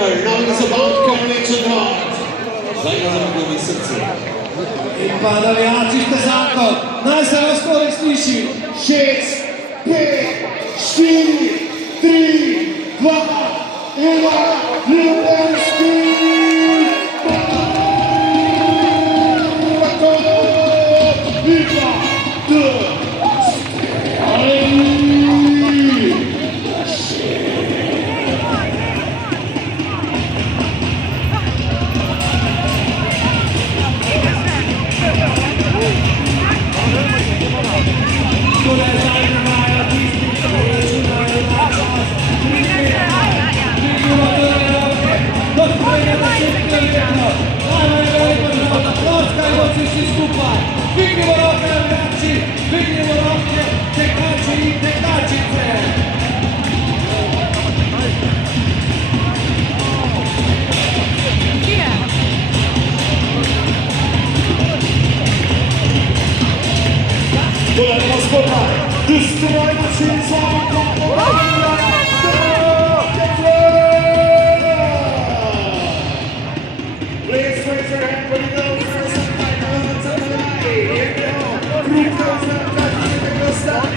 winner, nawet zabawka Legend Heart. Daj na zabawowe srce. I panowie, čisto zanko, najstarostvorečnejši. 6, 5, 4, 3, 2, 1, Ljubljanski! Destroy machines Please raise your hand when you go first and find out to the light. Here we go. Group goes up, go stop,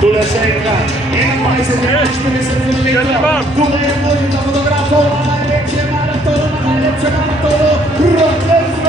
Tuleszenka, nie ma się tutaj młodzi na fotografą, na najlepsze maratonu, Rotterdam!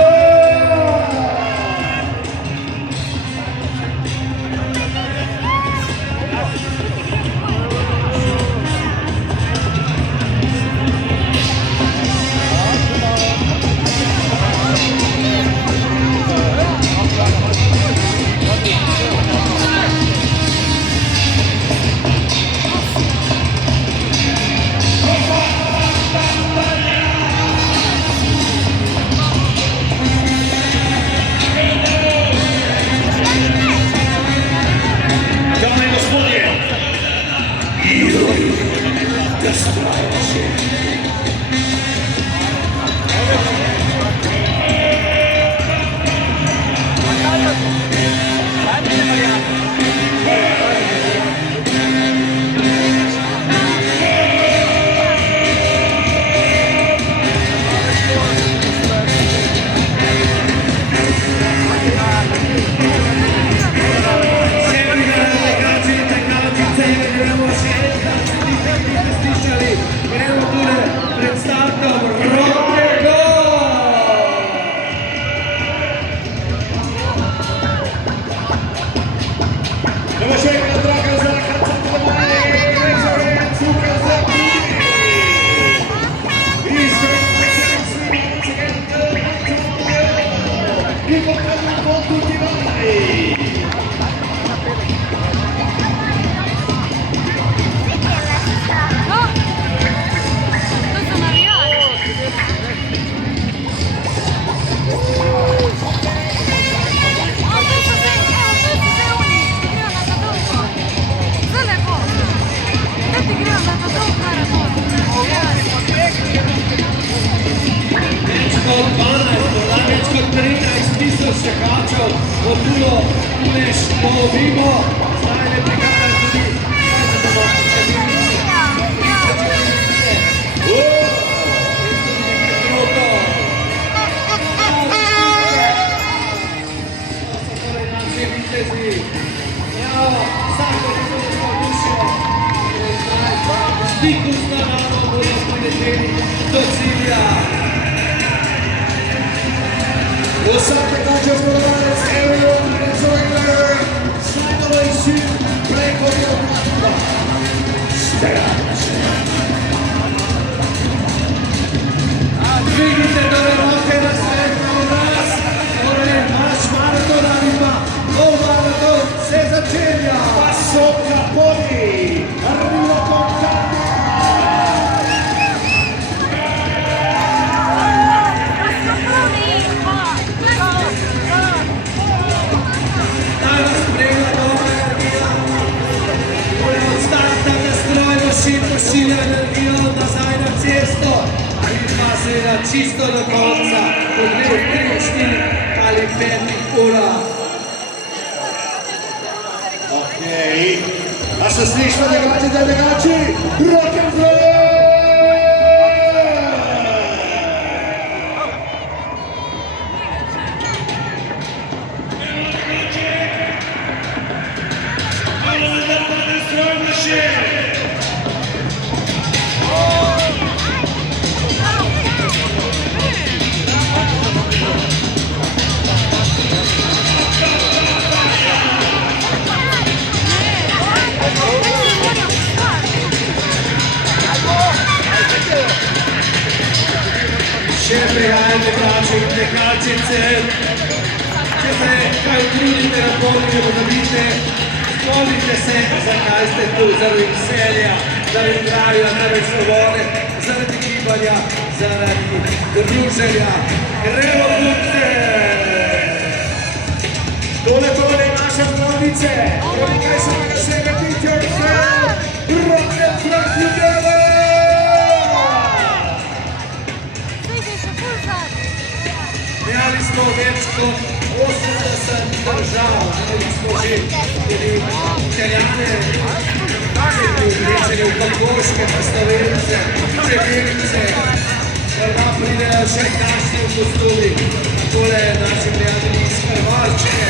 What's up, the Conchas Brothers? Everyone is over there. čisto do konca, po 2, 3, 4 ali 5 urah. Okej. A se slišno, drugači, rock and roll! Še prihajate braće in tekačice, če se kaj trudite na polju, pozabite, spomnite se, zakaj ste tu, zaradi veselja, zaradi zdravja, zaradi svobode, zaradi gibanja, zaradi druženja. Gremo ljubce! Tole naše zgodnice, kaj se ga sebe biti yourself, rock and roll Ljubljana! Imeli smo več kot 80 držav, imeli smo že tudi Italijane, vlečeni v Kokoške, pa Slovence, Čebelice, morda pridejo še kakšni v kostumi, tole naši prijatelji iz Hrvaške.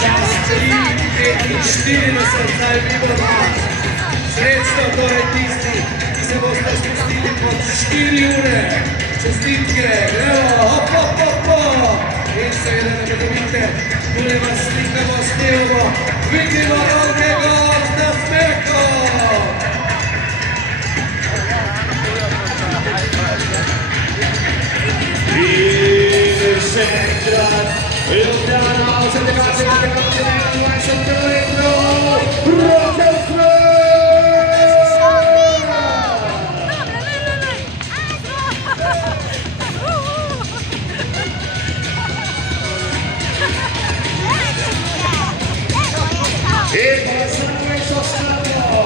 Čas 3:45, zdaj vidimo vas. Srečno torej tisti, ki se boste spustili pod 4 ure. Čestitke, gremo, hop, hop, hop, hop. In seveda ne pozabite, tule vas slikamo, snimamo, vidimo roke gor z nasmehom. In še enkrat, Ljubljana, 28 kilometrov, rock and e poi sono messo stato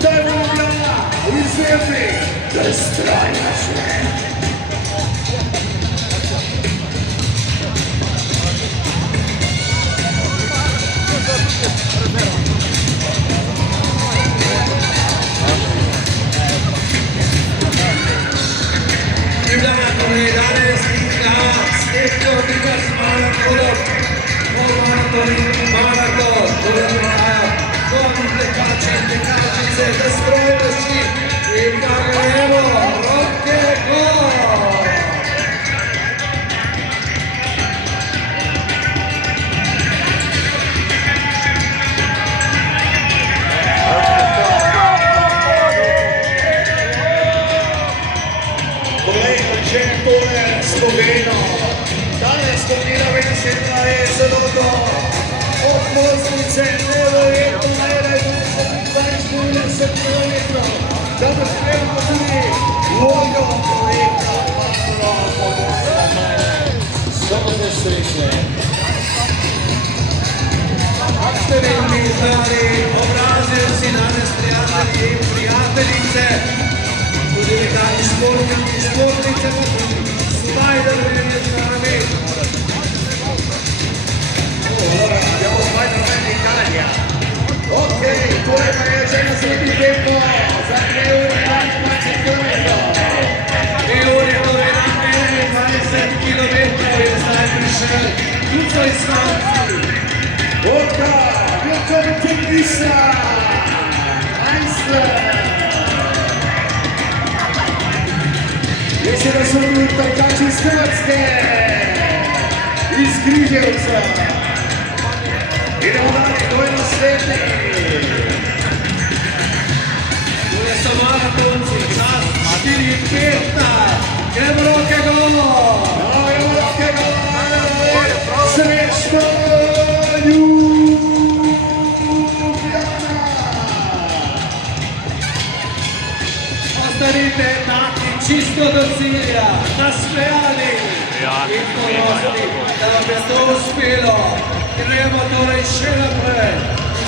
dai Ljubljana, Izvirbi, Destroy Machine. Ljubljana, torej danes steklo nekaj maratonov, maraton, torej prihaja vodni tekači in tekačice, Destroy Machine in pa gremo, roke gor! Tole Sloveno, danes kombina Venezuela je zelo do od Moznice, neverjetno najraj 20 kilometrov, da bo spremljamo tudi vlogo projekta Samo za sreče. Številni znani obrazi, vsi danes prijatelji in prijateljice, tudi nekaj športniki, športnice, pa tudi Spider-Man je z nami. Abbiamo Spider-Man in Italia. Ok, tole pa je že naslednji tempo za 3 ure 20 kilometrov. 2 ure torej na 21 kilometrov je zdaj prišel Tuco iz Franci. Orka, willkommen to Pisa. Mislim, da so bili tekači iz Hrvatske, iz Križevca. Idemo dalje, to je naslednji. Tole so maratonci, čas 4:15, gremo roke gor! Gremo roke gor! Srečno Ljubljana! Ostanite taki čisto do cilja, nasmejani in ponosni, da vam je to uspelo. Gremo torej še naprej.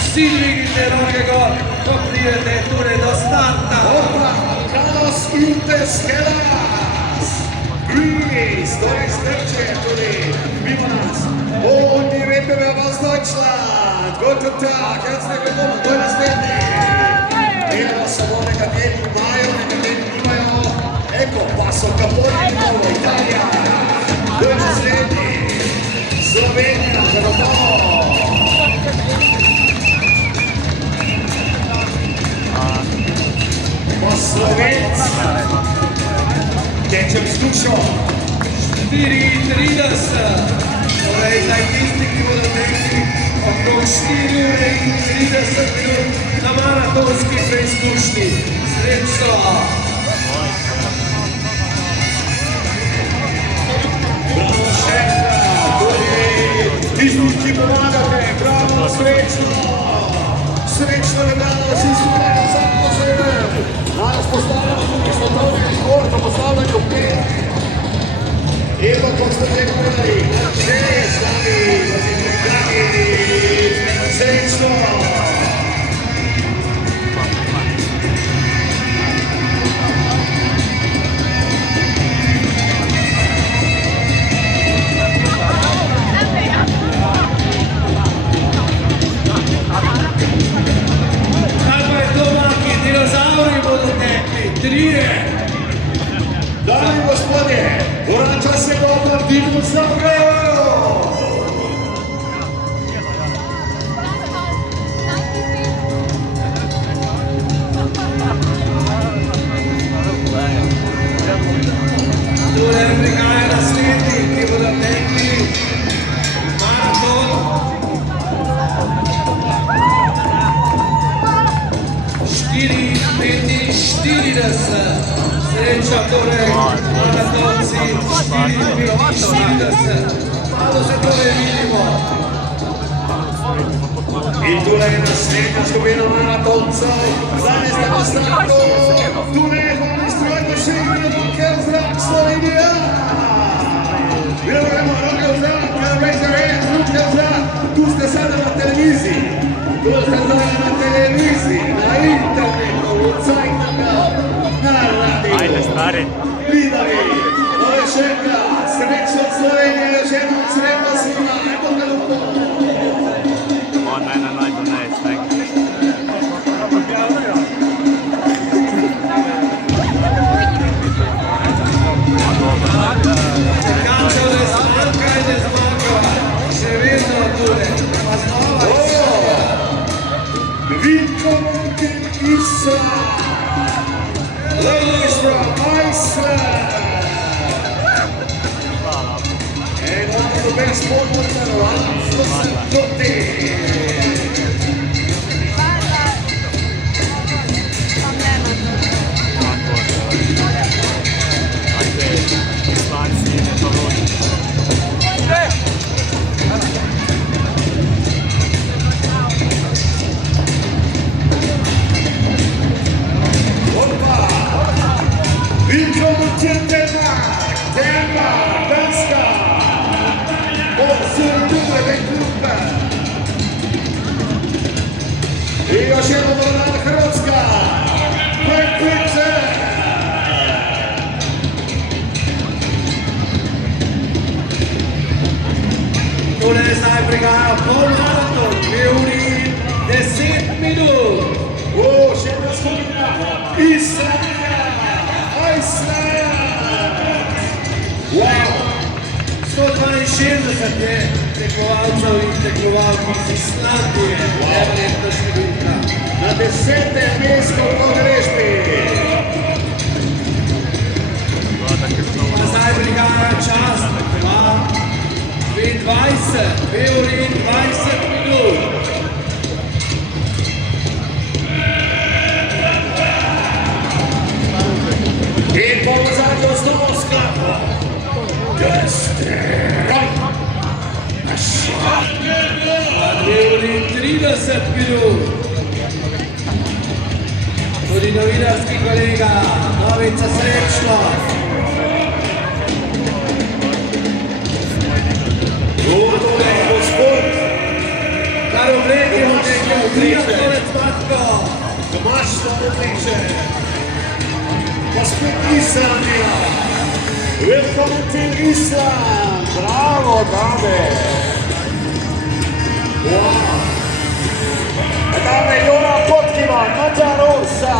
Vsi dvignite roke gor, ko pridete torej do starta. Opa, Carlos Inteskelas. Greece, torej Grčije tudi mimo nas. Und die Wettbewerber aus Deutschland. Guten Tag, herzlich willkommen, to je naslednji. Imamo samo nekateri imajo, nekateri nimajo. Eko, pa so kaponi imamo, Italija. To je naslednji. Slovenija, zagotovo. Pa Slovenc. Tečem z dušo. 34, torej zdaj tisti, ki bodo tekli okrog 4 ure in 30 minut na maratonski preizkušnji. Srečno! Bravo, še enkrat, tudi tisti, ki pomagate, bravo, srečno! Srečno je bravo, vsi skupaj na vsako sebe. Danes postavljamo tudi svetovni rekord v postavljanju 5. Evo, kot ste že povedali, še je z nami, da si pripravili. Srečno! Kaj pa je to, maki? Dinozavri bodo tekli, 3. Dame in gospodje, vrača se doba dinozavrov! Torej prihaja naslednji, ki bodo tekli maraton. 4:45. Sreča torej maratonci 4:45. Malo se torej vidimo. In tule je naslednja skupina maratoncev. Danes ste na startu. Tule je glavni stroj, ko še igra roke v zrak, Slovenija. Gremo roke v zrak, raise your hands, roke v zrak. Tu ste sada na televiziji. Tu ste sada na televiziji, na internetu, v Cajtanga, na radiju. Ajde, stari. Videli, to je še enkrat. Srečno od Slovenije, še jednom sretno svima. Evo ga lupo. On mene najbolj ne istek. Čakačev ne zmanjka in ne zmanjka. Še vedno torej. Pa znova Vinko Montin-Issa. Ladies from Iceland. And one of the best sportmen around, Flossen Totti. Ajde, slanci ne provodi. Opa! Vinko Montin-Denmark. Denmark, Danska. Odsuduje den klubben. I još jednom Vlada Hrvatska. Prekvice. Torej zdaj prihaja polmaraton, 2 uri in 10 minut. Še jedna skupina. Islandija. Iceland. Wow. 162 je tekmovalcev in tekmovalk iz Islandije. Neverjetna številka. Na 10. mesto v udeležbi. Pa zdaj prihaja čas 2:20, 2 uri in 20 minut. In po nazadnje osnovo skladbo. Destroy. Pa 2 uri in 30 minut. Tudi novinarski kolega, Novica Srečno. Gospod. Kar v bregi bo tekel Triatlonec Matko. Domačno odličje. Pa spet Islandija. Welcome to Island. Bravo, Dave. Wow. Dame Jona Potkiva, Mađarosa.